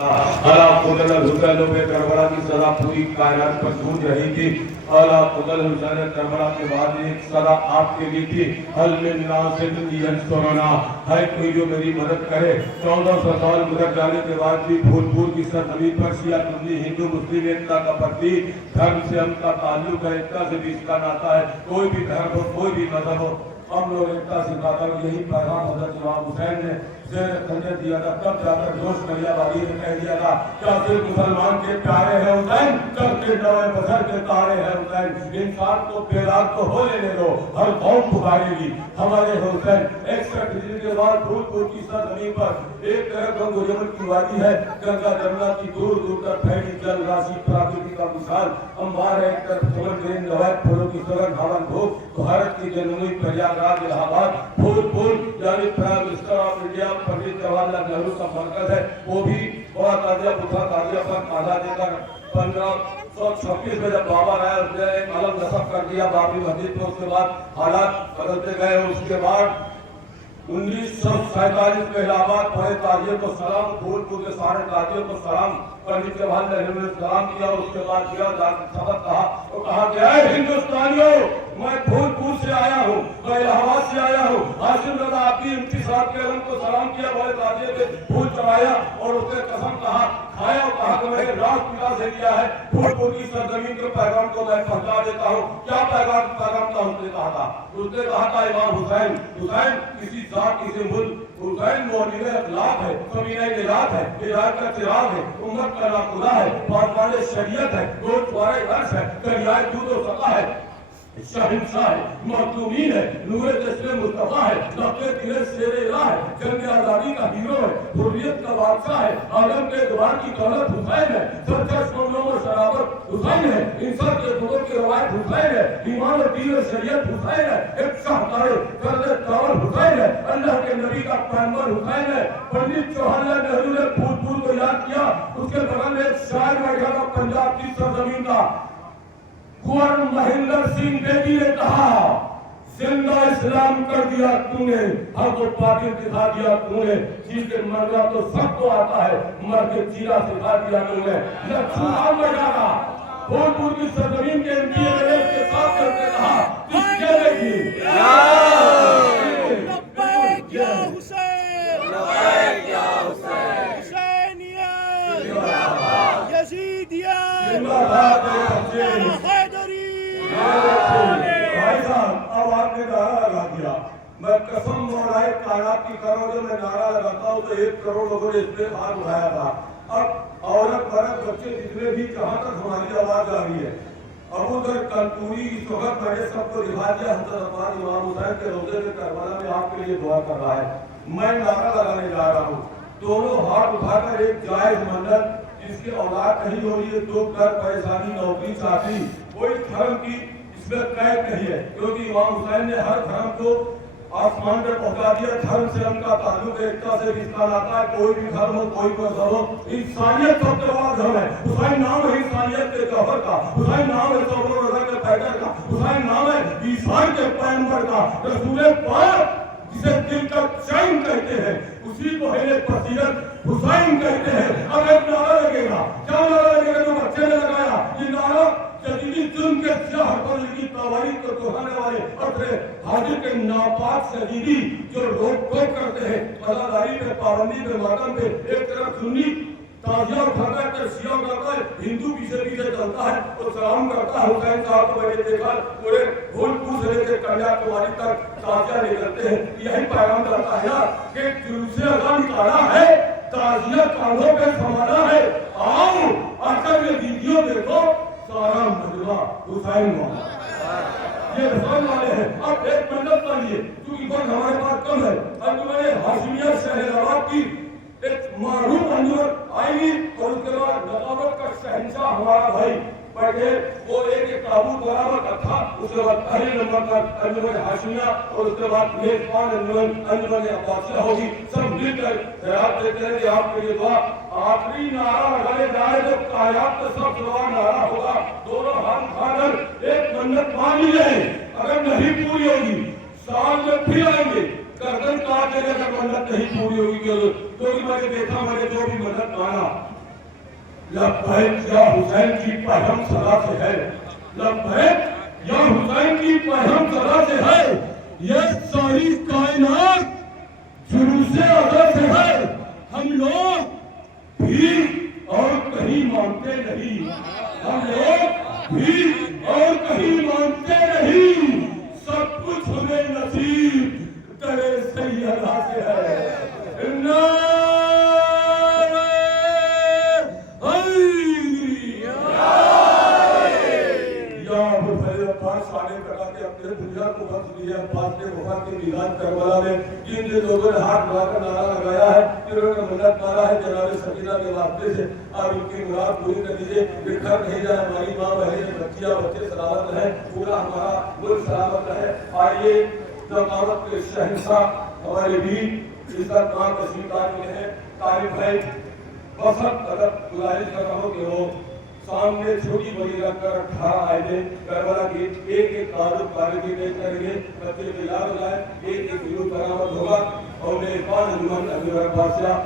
अला खुदल हुसैन पे करबला की सदा पूरी कायनात पर गूंज रही थी। अला खुदल हुसैन करबला के बाद एक सदा आपके लिए थी, हल मिन नासिर यंसुरना, है कोई जो मेरी मदद करे। 1400 साल गुजर जाने के बाद भी फूलपुर की सरजमीन पर शिया सुन्नी हिंदू मुस्लिम एकता का प्रतीक, धर्म से हमका ताल्लुक है, एकता से भी इसका नाता है। कोई भी धर्म हो, कोई भी मजहब हो, हम लोग एकता सिखाता हूँ। यही पैगाम हज़रत इमाम हुसैन ने शेर खंजर दिया था, तब जाकर जोश नैया बागी ने कह दिया था, क्या सिर्फ मुसलमान के प्यारे हैं हुसैन, चलते नवे बसर के तारे हैं हुसैन। इंसान को बेदाग तो हो लेने दो, हर कौम पुकारेगी हमारे हुसैन। 61 हिजरी के बाद फूलपुर की सरजमीन पर एक तरफ गंगोजमन की वादी है, गंगा जमुना की दूर दूर तक फैली जल राशि प्रकृति का मिसाल। अंबार है एक तरफ चमन ग्रीन नवैत फूलों की सघन हवन धूप, भारत की जनमभूमि प्रयागराज इलाहाबाद, फूलपुर यानी prime minister of India Pandit Jawaharlal Nehru का मरकज है। वो भी बड़ा ताजिया पुथा ताजिया पर आधा देकर 1526 में जब बाबर आया उसने एक अलग नसब कर दिया बाबरी मस्जिद में। उसके बाद हालात बदलते गए। उसके बाद 1947 में इलाहाबाद पढ़े ताजियों को सलाम, फूलपुर के सारे ताजियों को सलाम, पंडित जवाहरलाल नेहरू ने सलाम किया। और उसके बाद किया सबक कहा तो कहा कि ऐ हिंदुस्तानियों, मैं फूलपुर से आया हूँ, मैं इलाहाबाद से आया हूँ। हाशिम रजा आपकी इंतशार के अलम को सलाम किया, बड़े ताजिए पे फूल चढ़ाया और उसने कसम कहा खाया और कहा कि मैंने राष्ट्रपिता से लिया है। फूलपुर की सरजमीन के पैगाम को मैं पहुंचा देता हूँ। क्या पैगाम था? उसने कहा था इमाम हुसैन, हुसैन किसी जात किसी मुल्क, हुसैन मौलिद अखलाक है, समीना निजात है, हिदायत का चिराग है, उम्मत का नाकुदा है, पासवान शरीयत है, गोश्तवारे अर्श है, दरियाए दूध और सका है, शहंशाह है, मखदूमीन है, नूरे जश्न मुस्तफा है, लफ्ज़े दिले शेर इला है, जंग आजादी का हीरो है, हुर्रियत का बादशाह है, आलम के द्वार की दौलत हुसैन है, सच्चा मामलों में शराबत हुसैन है, इंसान के दुखों की रवायत हुसैन है, ईमान और दीन और शरीयत हुसैन है, एक शाहकार कर्ज़ तावर हुसैन है, अल्लाह के नबी का पैगंबर हुसैन है। पंडित जवाहरलाल नेहरू ने फूलपुर को याद किया। उसके बगल में एक शायर बैठा था पंजाब की सरजमीन का, कुंवर महेंद्र सिंह बेदी ने कहा, जिंदा इस्लाम कर दिया तूने, हर को पाटिल दिखा दिया तूने, जिसके मरना तो सबको आता है, मर के जीना सिखा दिया तूने। लक्ष्मण बजाना फूलपुर की सरजमीन के एमपी के साथ करके कहा, किसके देखी भाई साहब। अब आपने नारा लगा दिया, मैं कसम मौलाए कायनात की करो, जो मैं नारा लगाता हूँ तो 1 करोड़ लोगों ने इसमें भाग उठाया था। अब औरत मर्द बच्चे जितने भी, जहाँ तक हमारी आवाज आ रही है, अब उधर कंटूरी इस वक्त मैंने सबको दिखा दिया। हज़रत इमाम हुसैन के रोजे में करबला में आपके लिए दुआ कर रहा है। मैं नारा लगाने जा रहा हूँ, दोनों हाथ उठाकर एक जायज मन्नत, जिसकी औलाद नहीं हो रही है, दुख दर्द परेशानी नौकरी चाकरी, कोई धर्म की इसमें कैद नहीं है, क्योंकि इमाम हुसैन ने हर धर्म को आसमान पे पहुंचा दिया। धर्म से उनका ताल्लुक एकता से रिश्ता नाता है। कोई भी धर्म हो, कोई मजहब हो, इंसानियत सबसे बड़ा धर्म है। हुसैन नाम है इंसानियत के जौहर का, हुसैन नाम है सब्र और रज़ा के पैगर का, हुसैन नाम है ईसान के पैगंबर का, रसूल पाक जिसे दिल का चैन कहते हैं, उसी को है बसीरत हुसैन कहते हैं। अब एक नारा लगेगा, क्या नारा लगेगा जो बच्चे ने लगाया? ये नारा जदीदी जुल्म के सियाह पर की तावारीख को दोहराने वाले अपने हाजिर के नापाक शहीदी जो रोक टोक करते हैं, अदादारी पे, पाबंदी पे, मातम पे, एक तरफ सुन्नी ताजिया उठाता है, शिया उठाता है, हिंदू पीछे पीछे चलता है और सलाम करता है। हुसैन साहब को मैंने देखा पूरे फूलपुर से लेकर कन्याकुमारी तक ताजिया निकलते हैं। यही पैगाम करता है ना कि जुलूसे अज़ा निकाला है, ताजिया कांधों पे संभाला है, आओ आकर ये वीडियो देखो, सारा मजमा हुसैन ये हुसैन वाले हैं। अब एक मन्नत मांगिए, क्योंकि वक्त हमारे पास कम है। अब तो मैंने हाशिमिया शहरवाद की एक मारूफ अंजुमन आएगी और उसके बाद नवाबत का शहंशाह हमारा भाई बैठे, वो एक ताबूत बराबर था। उसके बाद पहले नंबर पर अंजुमन हाशिमिया और उसके बाद मेजबान अंजुमन अब्बासिया होगी। सब मिलकर खैरात देते हैं कि आपके लिए दुआ। आखिरी नारा लगाने जा रहे जब कायनात का सब दुआ नारा होगा, दोनों हाथ उठाकर एक मन्नत मांग ली जाए। अगर नहीं पूरी होगी, साल में फिर आएंगे, गर्दन काट मेरे अगर मन्नत नहीं पूरी होगी क्योंकि मैंने देखा, मैंने जो भी मन्नत मांगा, लब्बैक या हुसैन की पैगम सदा से है, लब्बैक या हुसैन की पैगम सदा से है, ये सारी कायनात जुलूसे अदा से है। हम लोग भी और कहीं मानते नहीं, हम लोग भी और कहीं मानते नहीं, सब कुछ हमें नसीब करे सैयदा से है। दुनिया को बख्श दिया फातह वफा के मीलाद करबला में जिन लोगों ने हाथ मिलाकर नारा लगाया है, जिन्होंने मन्नत मारा है जनाब सकीना के वास्ते से, आप उनकी मुराद पूरी कर दीजिए। बिखर नहीं जाए हमारी माँ बहनें, बच्चियाँ बच्चे सलामत रहे, पूरा हमारा मुल्क सलामत रहे। आइए जमावत के शहंशाह हमारे भी इज्जत मां तशरीफ लाए हैं तारिक भाई, बसंत अगर गुजारिश कर रहा हूँ कि वो सामने छोटी बड़ी रखकर 18 आयतें करबला की एक तारुफ कारगी पेश करेंगे, बच्चे को याद लाए, एक यूं बरामद होगा और मेरे पांच जुमन अभी बादशाह